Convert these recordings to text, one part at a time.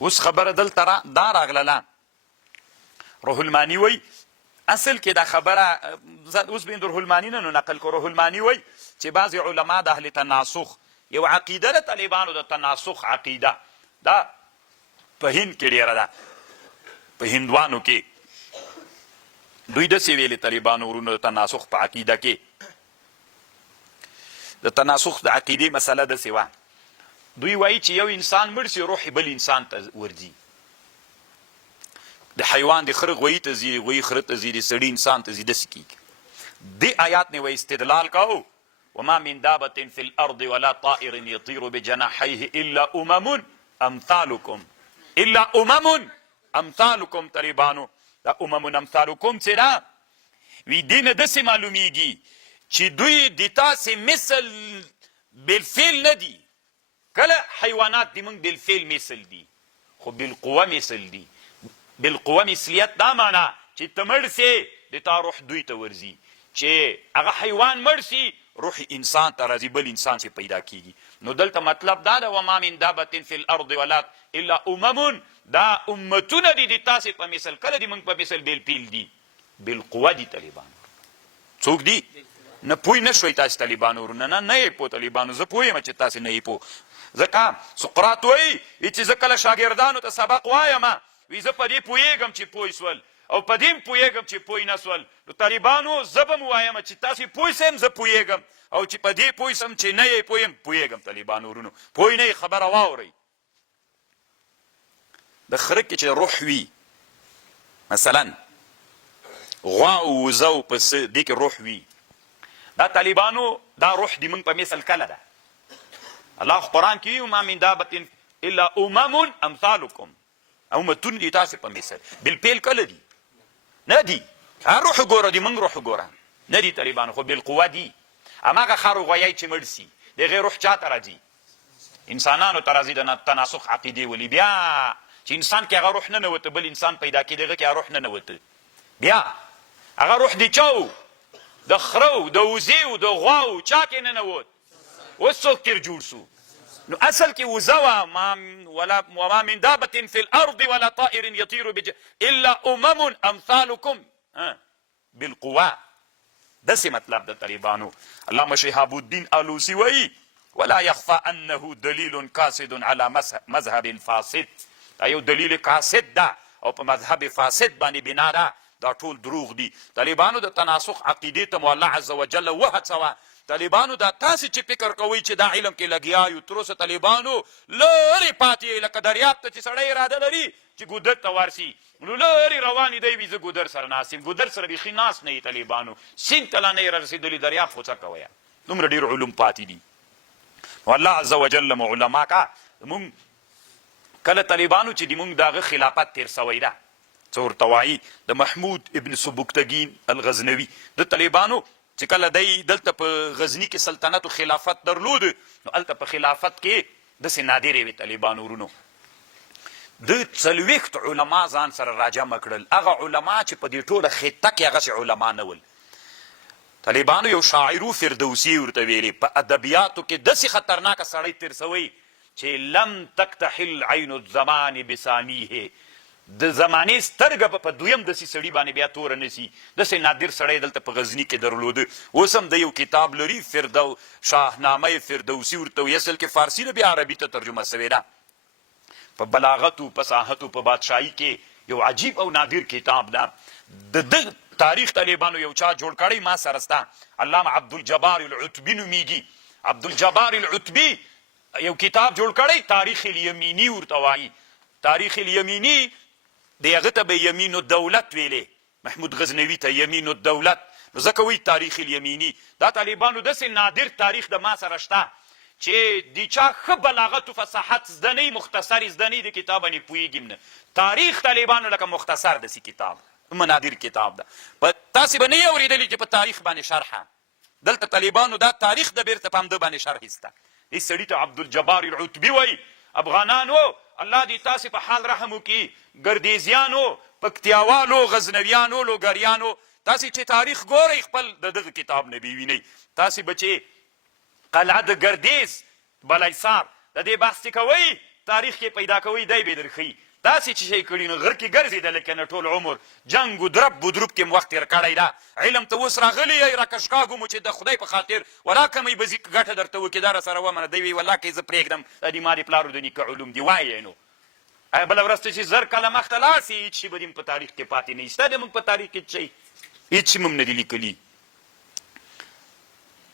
اوس خبره دلته دا راغله روح المانی وی اصل کې دا خبره اوس به روح المانی نه نقل کو. روح المانی وی چې بعضې علما د اهل تناسخ یو عقیده د طالبانو د تناسخ عقیده دا په هند کې ډېره ده، په هندوانو کې دوی داسې ویلې طالبانو ورونو د تناسخ په عقیده کې د تناسخ د عقیدې مسله داسې وه. دوی وایي چې یو انسان مړ سي روح بل انسان ته ورځي، د حیوان د خره غویي ته ځي، غویي خره ته ځي، د سړي انسان ته ځي، داسې کېږي. دې آیات نه وایي استدلال کوو وما من دابة في الأرض ولا طائر يطير بجناحيه إلا أمم أمثالكم إلا أمم أمثالكم. طالبانو دا أمم أمثالكم څه ده؟ وی دې نه داسې معلومیږي چې دوی د تاسې مثل بالفعل نه دي. کله حیوانات د موږ بالفعل مثل دي خو بالقوه مثل دي. بالقوه مثلیت دا معنا چې ته مړ سې د تا روح دوی ته ورځي، چې هغه حیوان مړ سي روح انسان ته راځي، بل انسان چې پیدا کیږي. نو دلته مطلب دا ده وما من دابة فی الارض ولا الا امم، دا امتونه دي د تاسې په مثل. کله دي موږ په مثل بالفعل دي، بالقوه دي. طالبان څوک دي؟ نه پوه نه شوئ تاسې طالبانو ورونه، نه یې پوه طالبانو. زه پوه یم چې تاسې نه یې پوه. ځکه سقراط وایي چې زه کله شاګردانو ته سبق وایم وی زه په دې پوهېږم چې پوه سول او په دې هم پوهېږم چې پوه نه سول. نو طالبانو زه به م وایم چې تاسې پوه سئ زه پوهېږم، او چې په دې پوه سم چې نه یې پوه یم پوهېږم. طالبانو ورونو پوه نه یې خبره واورئ. د خره کې چې روح وي، مثلا غوا او وزه او پسه دې کې روح وي، دا طالبانو دا روح د موږ په مثل کله ده؟ الله قرآن کې وي وما من دابة الا امم امثالکم، امتون دي تاسې په مثل. بالفعل کله دي؟ نه دي. روح ګوره د موږ روح ګوره نه دي طالبانو، خو بالقوه دي. هماغه خر و غویی چې مړ سي د هغې روح چا ته راځي؟ انسانانو ته راځي. د تناسخ عقیدې ولي بیا چې انسان کې هغه روح نه نوته، بل انسان پیدا کېد هغه کې هغه روح نه نوته، بیا هغه روح د چا و؟ د خره و، د وزې و، د غوا و، چا کې نه نوت؟ اوس څوک تېر جوړ سو؟ نو اصل کې وزه وه وما من دابة في الارض ولا طائر يطير الا امم امثالكم بالقوه. داسې مطلب د طالبانو. علامه شهاب الدین آلوسی وایي ولا يخفى انه دلیل کاسد على مذهب فاسد. دا یو دلیل کاسد ده او په مذهب فاسد باندې بنا ده. دا ټول دروغ دي. طالبانو د تناسخ عقیدې ته مو الله عز وجل وهڅوه. طالبانو دا تاسې چې فکر کوئ چې دا علم کې لګیا یو، تر اوسه طالبانو لرې پاتې لکه دریاب ته چې سړی اراده لري چې ګودر ته ورسي، نو لرې روان دی وي زه ګودر سره ناست یم. ګودر سره بیخي ناست نه یي طالبانو، سیند ته لا نه یې رسېدلي، دریاب خو څه کوئ؟ دومره ډېر علوم پاتې دي. نو الله عز وجل مو علما کا مونږ کله طالبانو چې د مونږ د هغه خلافت تېر سوی ده څه ورته وایي د محمود ابن سبکتګین الغزنوي، د طالبانو چې کله دی دلته په غزني کې سلطنت و خلافت درلود، نو هلته په خلافت کې داسې نادرې وې طالبانو ورونو. د 40 علما ځان سره راجمع کړل. هغه علما چې په دې ټوله خطه کې هغسې علما نه ول. طالبانو یو شاعرو فردوسي ورته ویلې په ادبیاتو کې داسې خطرناکه سړی تېر سوی چې لم تکتحل عین الزمان بثانیه، د زمانې سترګه به په دویم داسې سړي باندې بیا توره نه سي. داسې نادر سړی دلته په غزني کې درلوده. اوس هم د یو کتاب لري شاهنامه فردوسي ورته وایي، اصل کې فارسي نه بیا عربي ته ترجمه سوې ده. په بلاغت و فصاحت و په بادشاهي کې یو عجیب او نادر کتاب ده. د تاریخ طالبانو یو چا جوړ کړی ما سره سته، علامه عبدالجبار العتبي نومیږي. عبدالجبار العتبي یو کتاب جوړ کړی تاریخ الیمینی ورته وایي. تاریخ الیمینی د هغه ته به یمین الدولت ویلې، محمود غزنوي ته یمین الدولت، نو ځکه وایي تاریخ الیمینی. دا طالبانو داسې نادر تاریخ د ما سره شته چې د چا ښه بلاغت و فصاحت زده نه وي، مختصر یې زده نه وي، د کتاب باندې پوهېږي نه. تاریخ طالبانو لکه مختصر داسې کتاب نادر کتاب ده. تاسې به نه یې اورېدلي چې په تاریخ باندې شرحه. دلته طالبانو دا تاریخ د بیرته په همده باندې شرح ایسته. هېڅ سړي ته عبدالجبار العتبي وایي. افغانانو الله دې تاسې په حال رحم وکړي، ګردیزیانو، پکتیاوالو، غزنویانو، لوګریانو، تاسې چې تاریخ ګورئ خپل د دغه کتاب نه به وینئ. تاسې به چې قلعه د ګردیز بلیسار د دې بحث چې کوئ، تاریخ کې پیدا کوئ دی به درښیي داسې چې شی کړي نو غر کې ګرځېدلی که نه ټول عمر جنګ و درب و دروب کې م وخت تېر کړی ده علم ته اوس راغلی یی راکشکاږو مو چې د خدای په خاطر ولا کمی به ګټه درته وکړي دا راسره ومنه دی وی والله که زه پرېږدم دا د ما د پلارو د نیکه علوم دي وایې نو بله ورځ ته چې زر کله مخته لاړ سي هېڅ شي به دې په تاریخ کې پاتې نه وي ستا د موږ په تاریخ کې څه هېڅ شي م نه دي لیکلي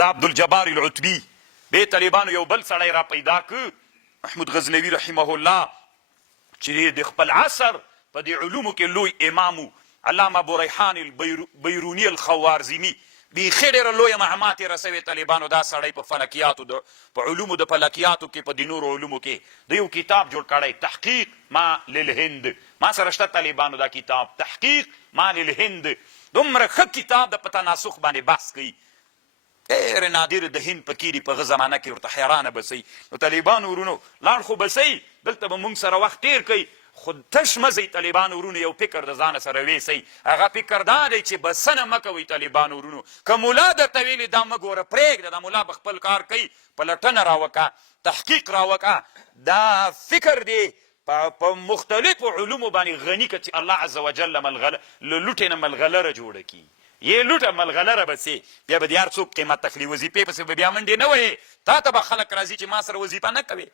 دا عبدالجبار العتبي دې طالبانو یو بل سړی را پیدا که محمود غزنوي رحمه الله چې د خپل عصر په دې علومو کې لوی امام علامه ابوریحان البیروني الخوارزمي بیخي ډېره لویه معما تېره سوې طالبانو دا سړی په فلکیاتو په علومو د فلکیاتو کې په دې نورو علومو کې د یو کتاب جوړ کړی تحقیق ما للهند ما سره شته طالبانو دا کتاب تحقیق ما للهند دومره ښه کتاب د په تناسخ باندې بحث کوي ډېر نادر د هند په کیري په هغه زمانه کې ورته حیرانه بسئ نو طالبانو ورونو لاړ خو بسئ دلته به موږ سره وخت تېر کوئ خو تش مه ځئ طالبانو ورونو یو فکر د ځانه سره ویسئ هغه فکر دا دی چې بسنه مه کوئ طالبانو ورونو که ملا درته ویلي دا مه ګوره پرېږده دا ملا به خپل کار کوي پلټنه راوکه تحقیق راوکه دا فکر دی په مختلفو علومو باندې غني که چې الله عز وجل له لوټې نه ملغلره جوړه کړي یې لوټه ملغلره به سي بیا به د هر څوک قیمت تخلي وظیفې پسې به بیا منډې نه وهې تا ته به خلک راځي چې ما سره وظیفه نه کوې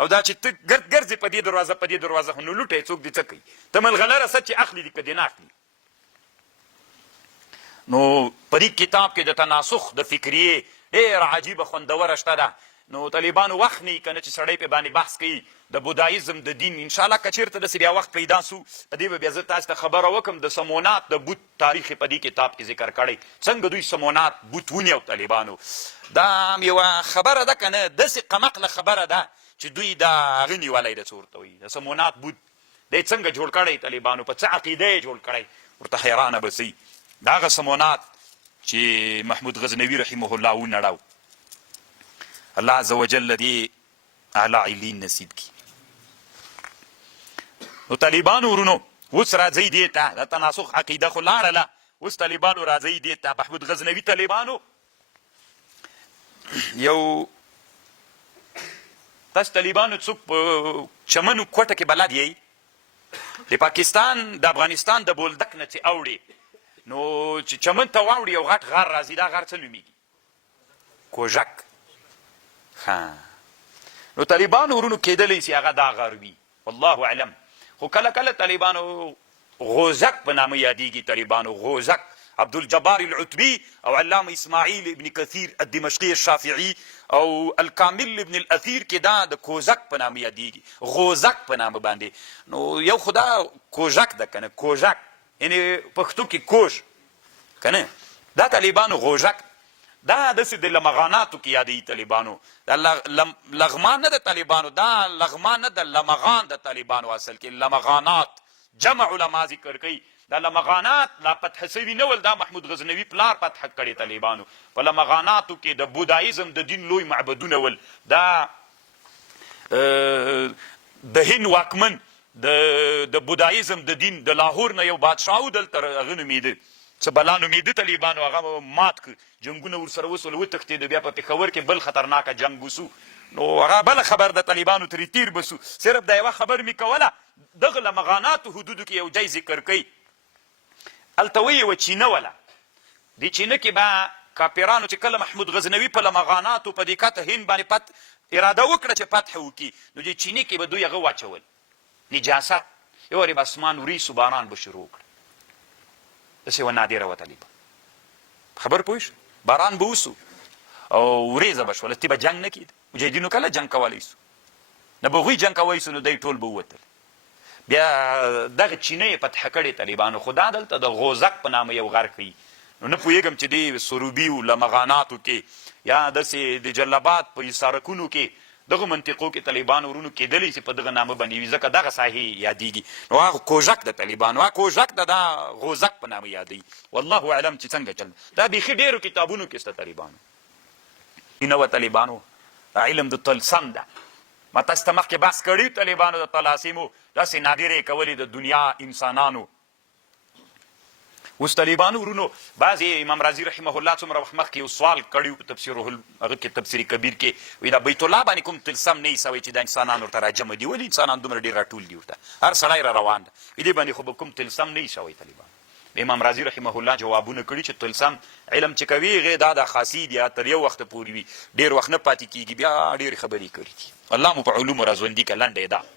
او دا چې ته ګرد ګرځې په دې دروازه په دې دروازه خو نو لوټه یې څوک دې څه کوي ته ملغلره څه چې اخلي دي که دې نه اخلي نو په دې کتاب کې د تناسخ د فکریې ډېره عجیبه خوندوره شته ده نو طالبانو وخت نه که نه چې سړی پې باندې بحث کوي د بودایزم د دین انشاءالله که چېرته داسې بیا وخت پیدا سو په دې به بیا زه تاسو ته خبره وکړم د سمونات د بوت تاریخ په دې کتاب کې ذکر کړی څنګه دوی سمونات بوت ونیو طالبانو دا یوه خبره ده که نه داسې قمقله خبره ده چې دوی دا هغه نیولی ده څه ورته وایي د سمونات بوت دی څنګه جوړ کړی طالبانو په څه عقیده یې جوړ کړی ورته حیرانه به سئ د هغه سمونات چې محمود غزنوي رحمه الله ونړو الله عز وجل دې اعلی علین نصیب کی نو طالبانو ورونو اوس راځئ دې ته د تناسخ عقیده خو لاړله اوس طالبانو راځئ دې ته محمود غزنوي طالبانو یو تاسو طالبانو څوک په چمنو کوټه کې بلد یئ د پاکستان د افغانستان د بولدک نه چې اوړي نو چې چمن ته واوړي یو غټ غر راځي دا غر څه نومیږي کوژک نو طالبانو ورونو کېدلی سي هغه دا غر وي والله اعلم خو کله کله طالبانو غوزک په نامه یادیږي طالبانو غوزک عبدالجبار العتبي او علامه اسماعیل ابن کثیر الدمشقي الشافعي او الکامل ابن الاثیر کې دا د کوزک په نامه یادیږي غوزک په نامه باندې نو یو خدا کوژک ده کنه کوژک یعنی پښتو کې کوژ کنه دا طالبانو غوزک دا داسې د لمغاناتو کې یادوي طالبانو دا لغمان نه د طالبانو دا لغمان نه د لمغان د طالبانو اصل کې لمغانات جمع علما ذکر کوي دا لمغانات لا فتح سوي نه ول دا محمود غزنوي پلار فتح کړي طالبانو په لمغاناتو کې د بودایزم د دین لوی معبدونه ول دا د هند واکمن د بودایزم د دین د لاهور نه یو بادشاه و دلته هغه نومېده څه بلا نومېده طالبانو هغه مات که جنګونه ورسره وسول وتښتېدو بیا په پېښور کې بل خطرناکه جنګ وسو نو هغه بله خبر د طالبانو ترې تیر بسو صرف دا یوه خبر مې کوله دغه لمغاناتو حدودو کې یو ځای ذکر کوي هلته ویې وه چینه وله دې چینه کې به کاپیرانو چې کله محمود غزنوي په لمغاناتو په دې کته هند باندې اراده وکړه چې فتح وکړي نو دې چینې کې به دوی هغه واچول نجاست یو وارې به اسمان وریسو باران به شروع کړه داسې یوه نادره وه طالبان خبر پوه شو باران به وسو او وریځه به شوله تی به جنګ نه کېده مجاهدینو کله جنګ کولی سو نه به هغوی جنګ کولی سو نو دی ټول به ووتل بیا دغه چینه یې فتح کړې طالبانو خو دا دلته د غوزک په نامه یو غر کوي نو نه پوهېږم چې دې سروبي و لمغاناتو کې یا داسې د جلبات په حصارکونو کې دغه منطقو کې طالبانو ورونو کېدلی چې په دغه نامه باندې وي ځکه دغه ساحې یادېږي نو هغه کوژک د طالبانو هغه کوژک د دا غوزک په نامه یادوي والله اعلم چې څنګه چل دا بیخي ډېرو کتابونو کې شته طالبانو نه وه طالبانو علم د طلسم ده ما تاسو ته مخکې بحث کړي طالبانو د طلاسمو داسې نادرې کولې د دنیا انسانانو اوس طالبانو ورونو بعضې امام رازي رحمه الله څومره وخت مخکې یو سوال کړی و په تفسیر هغه کې تفسیر کبیر کې وایي دا بیت الله باندې کوم تلسم نه ایسوی چې دا انسانان ورته راجمع دي ولې انسانان دومره ډېر راټول دي ورته هر سړی را روان ده دې باندې خو به کوم تلسم نه ایسوی طالبان امام رازي رحمه الله جوابونه کړي چې تلسم علم چې کوي هغې دا خاصي دي تر یو وخته پورې وي ډېر وخت نه پاتې کېږي بیا ډېرې خبرې کړي دي الله مو په علومو را ژوندي که لنډه یې ده